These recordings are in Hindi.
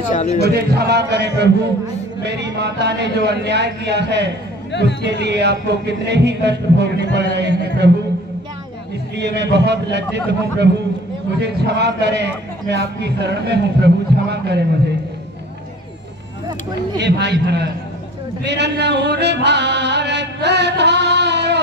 मुझे क्षमा करें प्रभु, मेरी माता ने जो अन्याय किया है उसके लिए आपको कितने ही कष्ट भोगने पड़ रहे हैं प्रभु, इसलिए मैं बहुत लज्जित हूँ प्रभु, मुझे क्षमा करें, मैं आपकी शरण में हूँ प्रभु, क्षमा करें मुझे। ये भाई भरत भारत धारो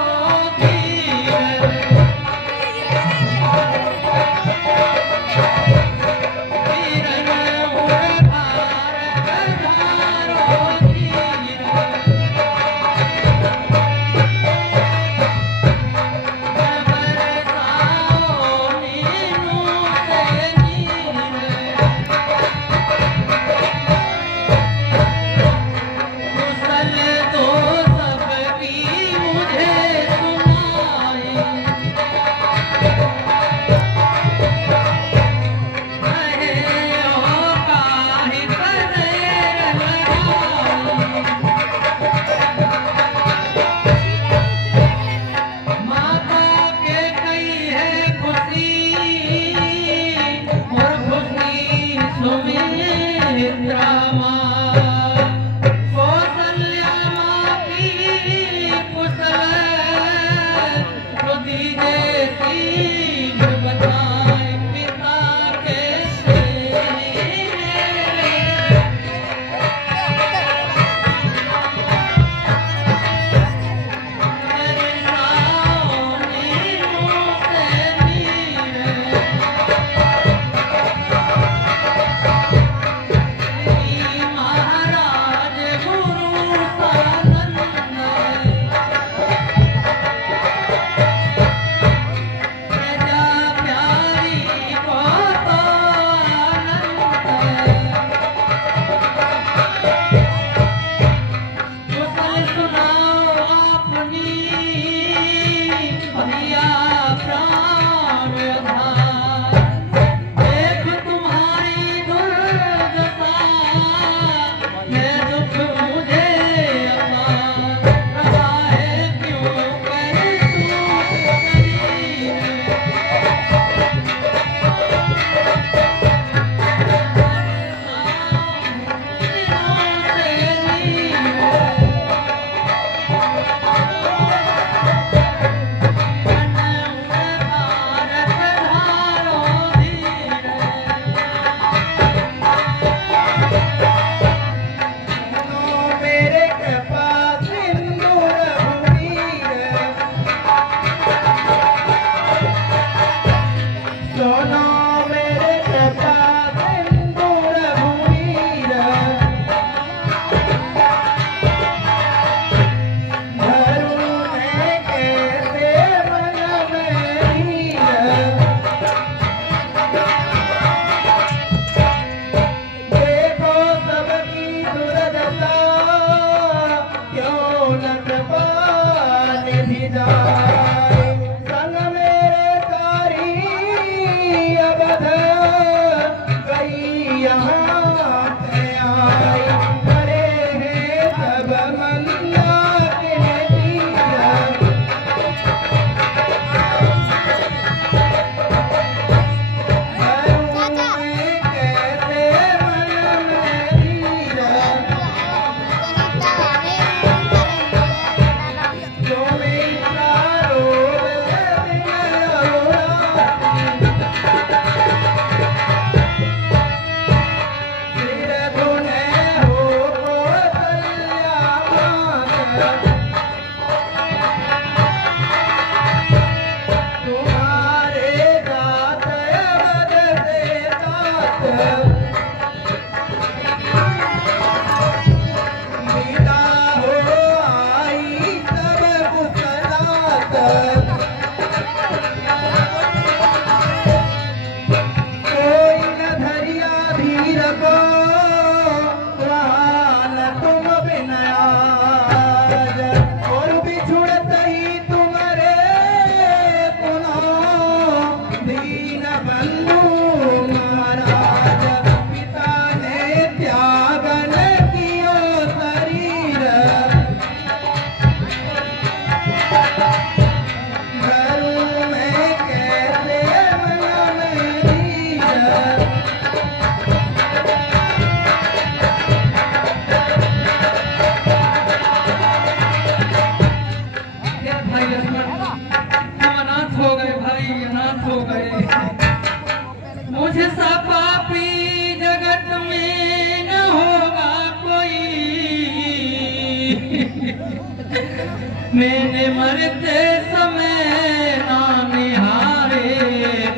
मैंने मरते समय ना निहारे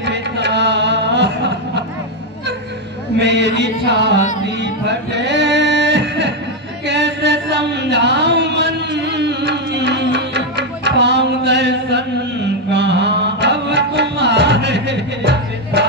पिता, मेरी छाती फटे कैसे समझाऊं मन, पाऊं दर्शन कहाँ अब तुम्हारे पिता।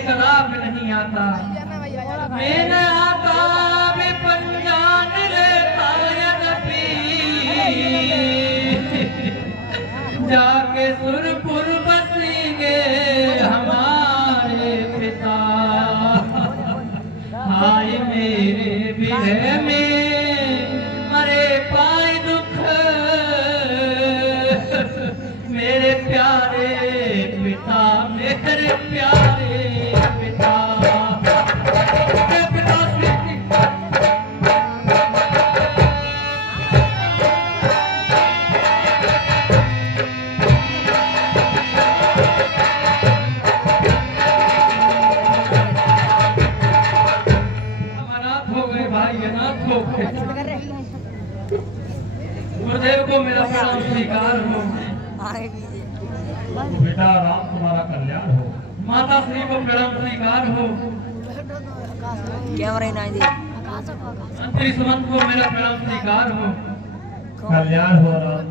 कलाब नहीं आता, मेरा आता भी पंजान लेता यद्यपि, जाके सुरपुर बसेंगे हमारे पिता। हाय मेरे विरह में मरे पाए दुख, मेरे प्यारे पिता, मेरे प्यारे पिता। गुरुदेव को मेरा प्रणाम स्वीकार हो। बेटा राम तुम्हारा कल्याण हो। माता श्री को प्रणाम स्वीकार हो। मंत्री सुमंत को मेरा प्रणाम स्वीकार हो। कल्याण हो राम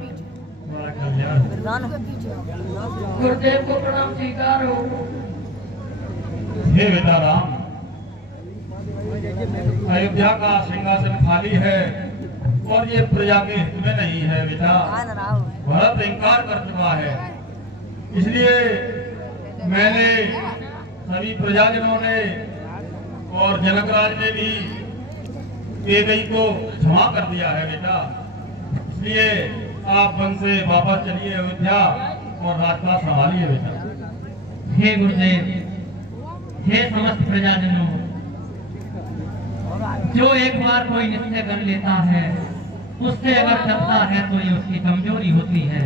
तुम्हारा कल्याण हो। गुरुदेव को प्रणाम स्वीकार हो। हे बेटा राम, अयोध्या का सिंहासन खाली है और ये प्रजा के हित में नहीं है बेटा। भरत इंकार कर चुका है, इसलिए मैंने सभी प्रजाजनों ने और जनकराज ने भी कैकेयी को क्षमा कर दिया है बेटा। इसलिए आप वन से वापस चलिए अयोध्या और राजपाट संभालिए बेटा। हे गुरुदेव, हे समस्त प्रजाजनों, जो एक बार कोई निश्चय कर लेता है उससे अगर चलता है तो ये उसकी कमजोरी होती है।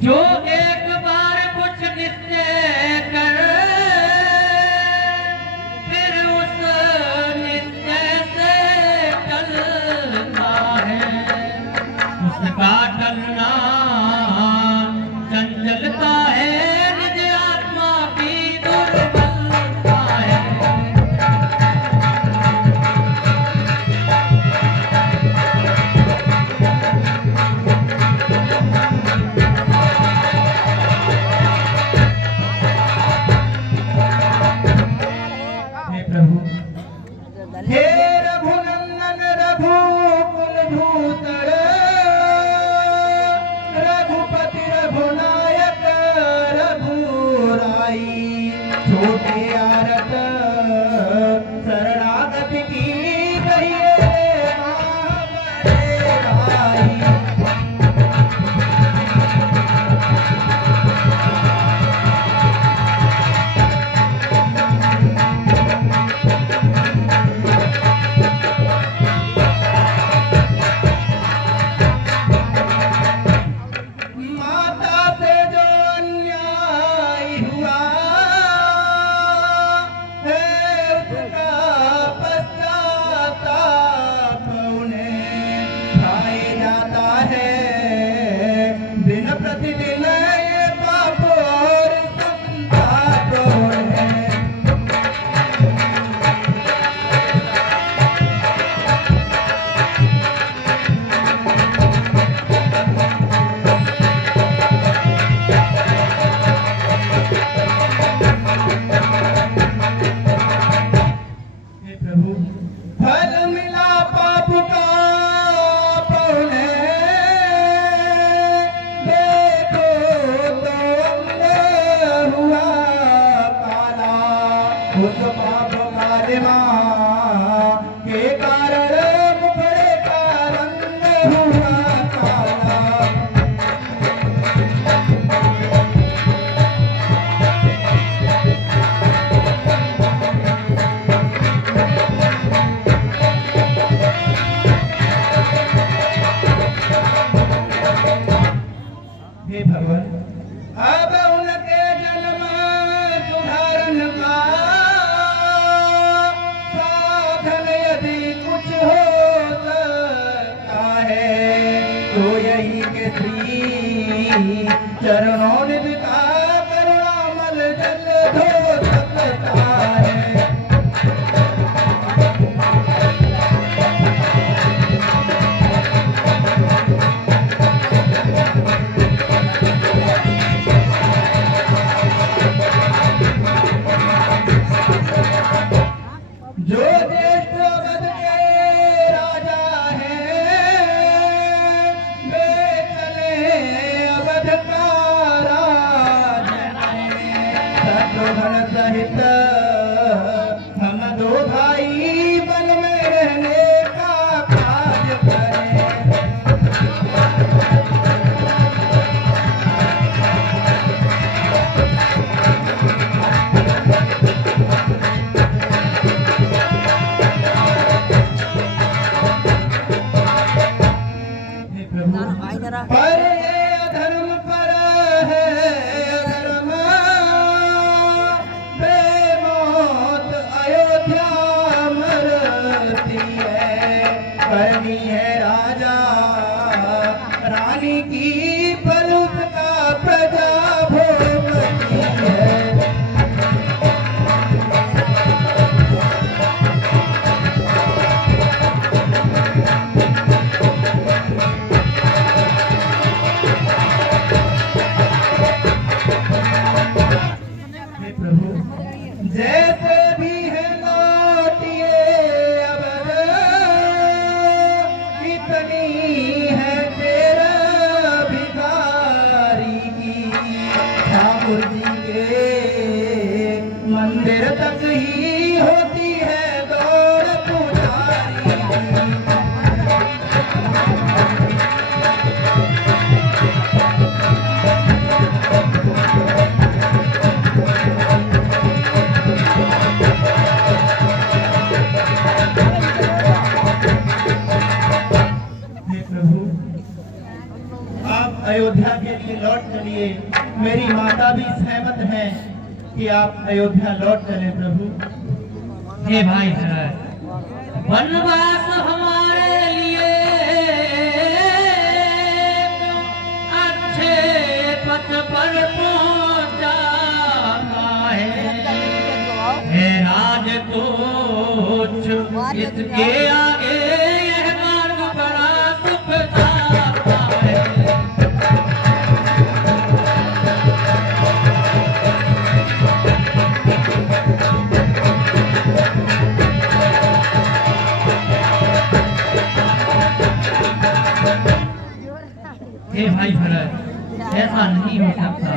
जो एक बार कुछ निश्चय कर फिर उस निश्चय से चलता है, उसका चलना चंचलता है, निज आत्मा की दुर्बलता है। सहित हम दो भाई वन में रहने का काज करें। पर ये अधर्म पर है अधर्म, बेमौत अयोध्या मरती है। करनी है राजा रानी की पलुत का प्रजा भोगती है। जैसे भी है लौटिए अब कितनी है तेरा भिखारी की। ठाकुर जी के मंदिर तक ही होती है दौड़ पुजारी की। अयोध्या के लिए लौट चलिए। मेरी माता भी सहमत है कि आप अयोध्या लौट चले प्रभु। हे भाई भरत, वनवास हमारे लिए अच्छे पथ पर पहुंचाता है राजतोष इसके आगे यह मार्ग बड़ा सुखदाता है। हे भाई भरत, ऐसा नहीं हो सकता,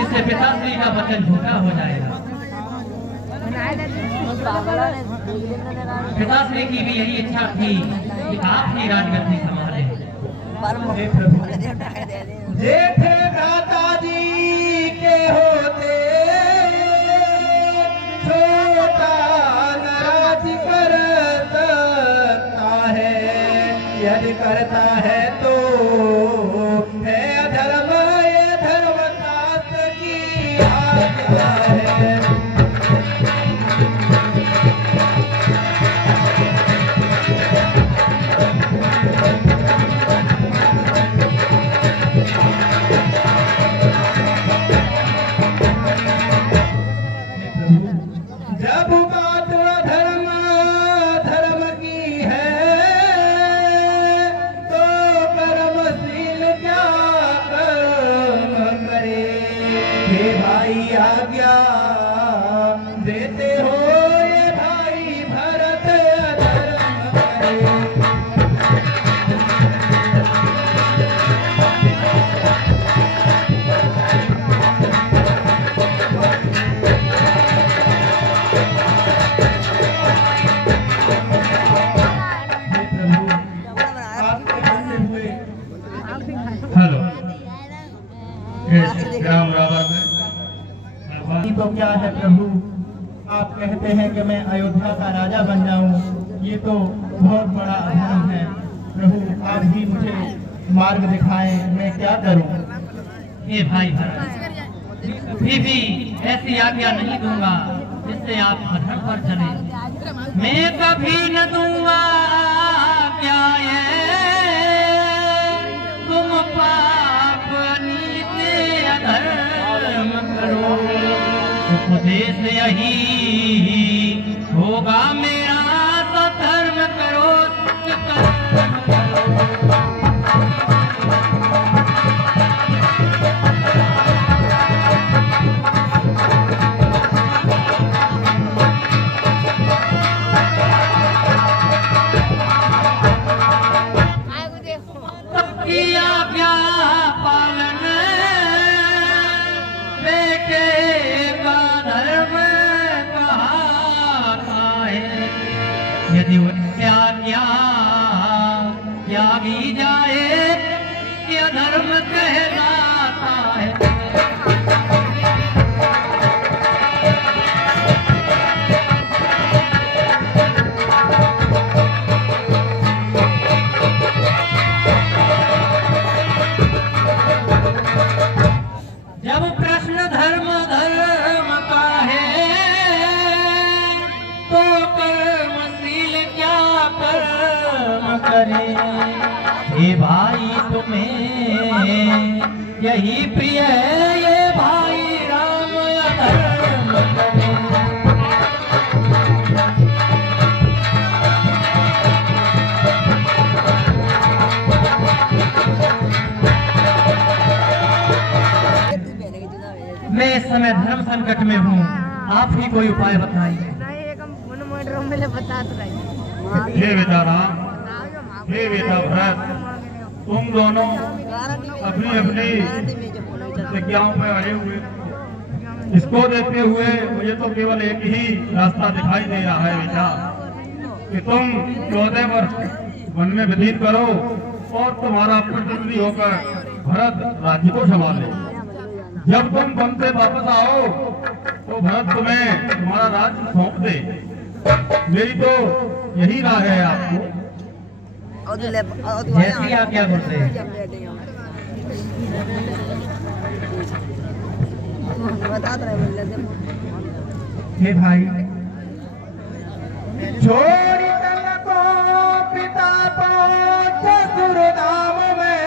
इससे पिताश्री का वचन झूठा हो जाएगा। पिताश्री की भी यही इच्छा थी कि आप ही राजगद्दी संभालें। जेठ भ्राता जी के होते छोटा नाराज कर सकता है। यदि करता है तो है अधर्म, ये धर्मशास्त्र की आज्ञा है। जब बात धर्म धर्म की है तो कर्मशील क्या कर्म करे। हे भाई आज्ञा देते हो, ये भाई भरत अधर्म करे। हेलो, राम रावण तो क्या है प्रभु, आप कहते हैं कि मैं अयोध्या का राजा बन जाऊं, ये तो बहुत बड़ा अधर्म है। प्रभु आप ही मुझे मार्ग दिखाएं, मैं क्या करूं। हे भाई भरत, फिर भी ऐसी आज्ञा नहीं दूंगा जिससे आप अधर्म पर चले। मैं कभी न दूंगा क्या तुम पाप नीति अधर्म करो। उपदेश यही होगा मेरा, तो धर्म करो कर्म करो। पालन बेटे का यही प्रिय है ये भाई राम अधर्म करे। मैं इस समय धर्म संकट में हूँ, आप ही कोई उपाय बताइए। हे बेटा राम, हे बेटा भरत, तुम दोनों अपनी अपनी प्रतिज्ञाओं में अड़े हुए, इसको देखते हुए मुझे तो केवल एक ही रास्ता दिखाई दे रहा है बेटा, कि तुम 14 वर्ष वन में व्यतीत करो और तुम्हारा प्रतिनिधि होकर भरत राज्य को संभाल ले। जब तुम वन से वापस आओ तो भरत तुम्हें तुम्हारा राज्य सौंप दे। मेरी तो यही राय है आपको। जैसी आप क्या करते हैं? हे भाई, छोड़ी तन को पिता ससुर धाम में,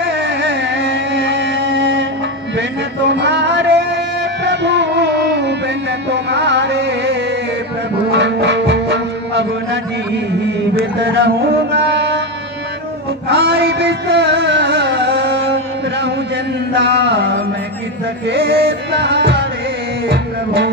बिन तुम्हारे प्रभु, बिन तुम्हारे प्रभु, अब न जीवित रहूंगा, खाई बिस रहूं जिंदा, मैं किसके सहारे प्रभु।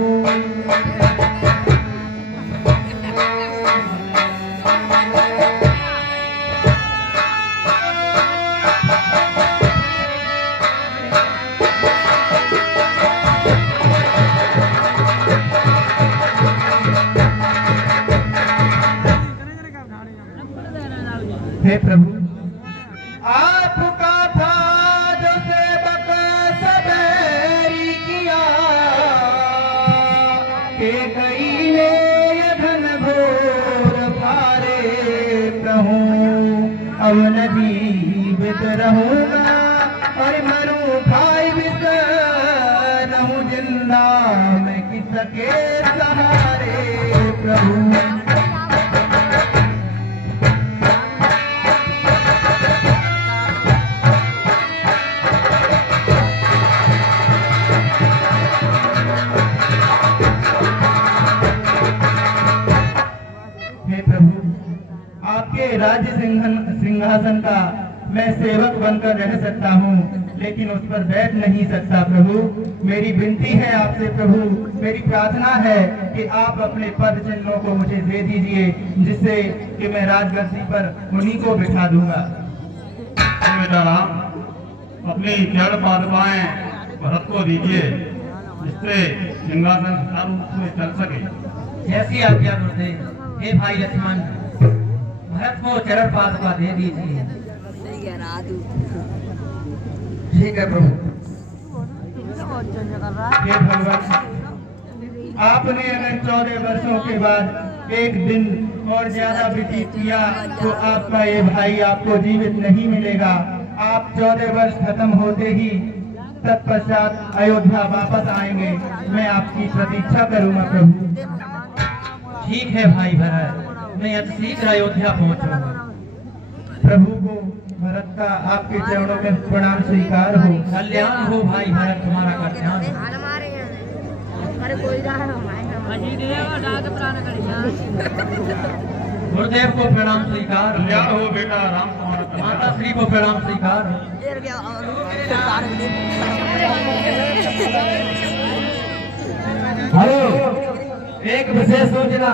हे प्रभु, आपका था जो सेवक सबेरी किया, के कई ने ये धन घोर भारे कहूँ, अब न जीवित रहूंगा और मरूं खाई बिस रहूं जिंदा, मैं किसके सहारे प्रभु। आपके राज्य सिंहासन का मैं सेवक बनकर रह सकता हूँ, लेकिन उस पर बैठ नहीं सकता प्रभु। मेरी विनती है आपसे प्रभु, मेरी प्रार्थना है कि आप अपने पद चिन्हों को मुझे दे दीजिए, जिससे कि मैं राजगद्दी पर उन्हीं को बिठा दूंगा। बेटा राम, अपनी चरण पादुकाएं भरत को दीजिए, जिससे सिंहासन सुचारू रूप में चल सके। जैसी आज्ञा गुरुदेव। हे भाई लक्ष्मण, भरत को चरण पादुका दे दीजिए। ठीक है प्रभु। हे भगवान, आपने अगर 14 वर्षों के बाद एक दिन और ज्यादा व्यतीत किया तो आपका ये भाई आपको जीवित नहीं मिलेगा। आप 14 वर्ष खत्म होते ही तत्पश्चात अयोध्या वापस आएंगे। मैं आपकी प्रतीक्षा करूंगा प्रभु। ठीक है भाई भरत, मैं अति शीघ्र अयोध्या पहुंचूंगा। प्रभु को भरत का आपके चरणों में प्रणाम स्वीकार हो। कल्याण हो भाई भरत, तुम्हारा कल्याण हो। गुरुदेव को प्रणाम स्वीकार। कल्याण हो बेटा राम, तुम्हारा माता श्री को प्रणाम स्वीकार। हेलो, एक विशेष सूचना।